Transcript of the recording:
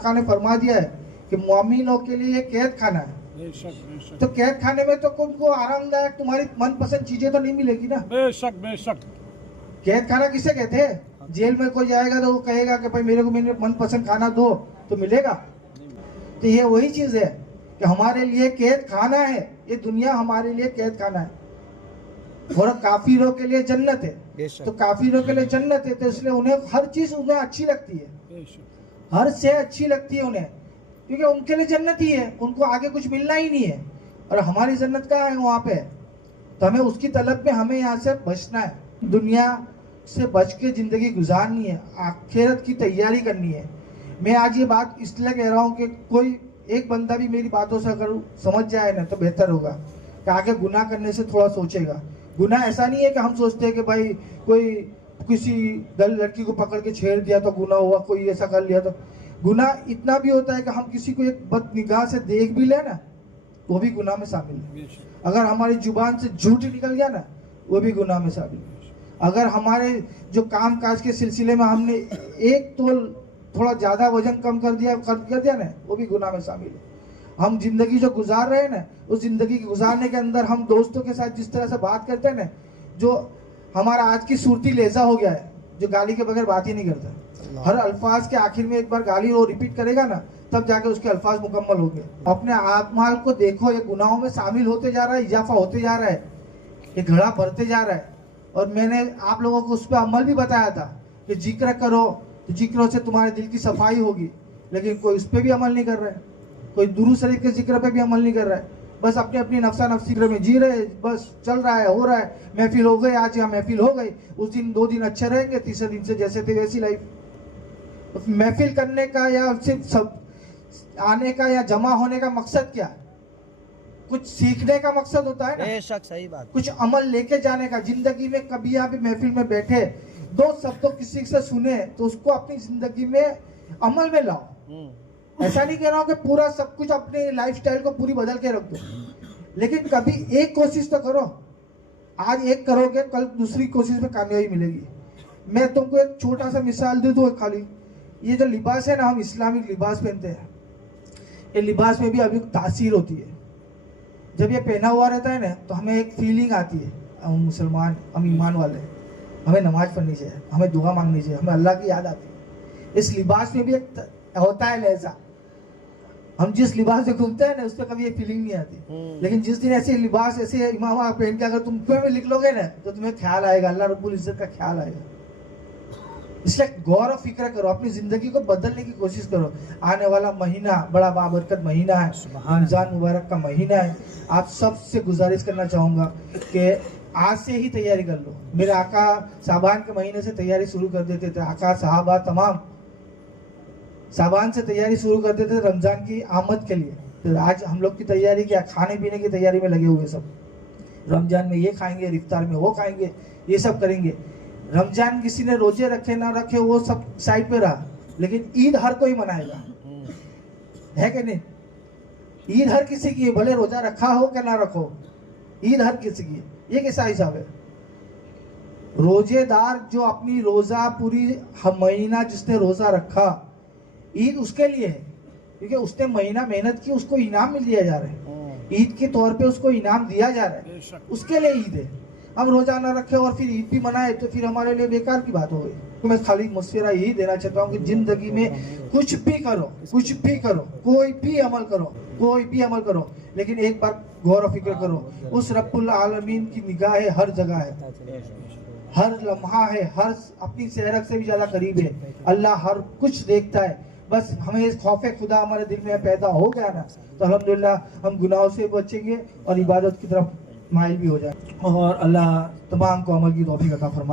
आका ने फरमा दिया है कि मोमिनों के लिए ये कैद खाना है। तो कैद खाने में तो उनको आरामदायक तुम्हारी मनपसंद चीजें तो नहीं मिलेगी ना। बेशक बेशक। कैद खाना किसे कहते हैं? जेल में कोई जाएगा तो वो कहेगा कि भाई मेरे को मेरे मनपसंद खाना दो, तो मिलेगा? तो ये वही चीज है कि हमारे लिए कैद खाना है, ये दुनिया हमारे लिए कैद खाना है और काफिरों के लिए जन्नत है। तो काफिरों के लिए जन्नत है, तो इसलिए उन्हें हर चीज उन्हें अच्छी लगती है, हर से अच्छी लगती है उन्हें, क्योंकि उनके लिए जन्नत ही है, उनको आगे कुछ मिलना ही नहीं है। और हमारी जन्नत कहाँ है? वहां पे। तो हमें उसकी तलब में हमें यहाँ से बचना है, दुनिया से बच के जिंदगी गुजारनी है, आखिरत की तैयारी करनी है। मैं आज ये बात इसलिए कह रहा हूँ कि कोई एक बंदा भी मेरी बातों से अगर समझ जाए ना तो बेहतर होगा कि आगे गुनाह करने से थोड़ा सोचेगा। गुनाह ऐसा नहीं है कि हम सोचते हैं कि भाई कोई किसी लड़की को पकड़ के छेड़ दिया तो गुनाह हुआ, कोई ऐसा कर लिया तो। गुनाह इतना भी होता है कि हम किसी को एक बद निगाह से देख भी ले ना, वो भी गुनाह में शामिल है। अगर हमारी जुबान से झूठ निकल गया ना, वो भी गुनाह में शामिल है। अगर हमारे जो काम काज के सिलसिले में हमने एक तोल थोड़ा ज्यादा वजन कम कर दिया ना, वो भी गुनाह में शामिल है। हम जिंदगी जो गुजार रहे हैं ना, उस जिंदगी के गुजारने के अंदर हम दोस्तों के साथ जिस तरह से बात करते हैं ना, जो हमारा आज की सूरती लहजा हो गया है, जो गाली के बगैर बात ही नहीं करता। हर अल्फाज के आखिर में एक बार गाली वो रिपीट करेगा ना, तब जाके उसके अल्फाज मुकम्मल हो गए। अपने आत्माल को देखो, ये गुनाहों में शामिल होते जा रहा है, इजाफा होते जा रहा है, ये घड़ा भरते जा रहा है। और मैंने आप लोगों को उस पर अमल भी बताया था कि जिक्र करो तो जिक्रों से तुम्हारे दिल की सफाई होगी, लेकिन कोई उस पर भी अमल नहीं कर रहा है, कोई दुरूद शरीफ के जिक्र पे भी अमल नहीं कर रहा है, बस अपनी अपनी नफ्सा नफ्सी में जी रहे, बस चल रहा है, हो रहा है। महफिल हो गई, आज यहाँ महफिल हो गई, उस दिन 2 दिन अच्छे रहेंगे, तीसरे दिन से जैसे थे वैसी लाइफ। तो महफिल करने का या सिर्फ सब आने का या जमा होने का मकसद क्या? कुछ सीखने का मकसद होता है ना। बेशक सही बात। कुछ अमल लेके जाने का। जिंदगी में कभी आप महफिल में बैठे, 2 शब्द किसी से सुने तो उसको अपनी जिंदगी में अमल में लाओ। ऐसा नहीं कह रहा हूं कि पूरा सब कुछ अपने लाइफस्टाइल को पूरी बदल के रख दो, लेकिन कभी एक कोशिश तो करो। आज एक करोगे, कल दूसरी कोशिश में कामयाबी मिलेगी। मैं तुमको एक छोटा सा मिसाल दे दूं खाली। ये जो लिबास है ना, हम इस्लामिक लिबास पहनते हैं, ये लिबास में भी अभी तासीर होती है। जब ये पहना हुआ रहता है ना, तो हमें एक फीलिंग आती है, हम मुसलमान, हम ईमान वाले, हमें नमाज पढ़नी चाहिए, हमें दुआ मांगनी चाहिए, हमें अल्लाह की याद आती है। इस लिबास में भी एक होता है लहजा। हम जिस लिबास से घूमते हैं ना, उस पर कभी ये फीलिंग नहीं आती, लेकिन जिस दिन ऐसे लिबास, ऐसे इमामा पहन के अगर तुम में लिख लोगे ना, तो तुम्हें ख्याल आएगा, अल्लाह रब्बुल इज्जत का ख्याल आएगा। इसलिए गौर और फिक्र करो, अपनी जिंदगी को बदलने की कोशिश करो। आने वाला महीना बड़ा बाबरकत महीना है, रमजान मुबारक का महीना है। आप सबसे गुजारिश करना चाहूंगा कि आज से ही तैयारी कर लो। मेरे आका साबान के महीने से तैयारी शुरू कर देते थे, आका साहबा तमाम साबान से तैयारी शुरू कर देते थे रमजान की आमद के लिए। तो आज हम लोग की तैयारी क्या, खाने पीने की तैयारी में लगे हुए सब। रमजान में ये खाएंगे, इफ्तार में वो खाएंगे, ये सब करेंगे। रमजान किसी ने रोजे रखे ना रखे वो सब साइड पे रहा, लेकिन ईद हर कोई मनाएगा, है कि नहीं? ईद हर किसी की है, भले रोजा रखा हो कि ना रखो, ईद हर किसी की है। ये कैसा हिसाब है? रोजेदार जो अपनी रोजा पूरी महीना जिसने रोजा रखा, ईद उसके लिए है, क्योंकि उसने महीना मेहनत की, उसको इनाम मिल दिया जा रहा है, ईद के तौर पे उसको इनाम दिया जा रहा है, उसके लिए ईद है। हम रोजा ना रखे और फिर ईद भी मनाए तो फिर हमारे लिए बेकार की बात हो गई। तो मैं खाली मुस्फिरा यही देना चाहता हूँ कि जिंदगी में कुछ भी करो, कुछ भी करो, कोई भी अमल करो, कोई भी अमल करो, लेकिन एक बार गौर और फिक्र करो, उस रब्बुल आलमीन की निगाह है, हर जगह है, हर लम्हा है, हर अपनी सेहरत से भी ज्यादा करीब है। अल्लाह हर कुछ देखता है। बस हमें इस खौफे खुदा हमारे दिल में पैदा हो गया ना, तो अल्हम्दुलिल्लाह हम गुनाहों से बचेंगे और इबादत की तरफ माइल भी हो जाए। और अल्लाह तमाम को अमल की तौफीक अता फरमाए।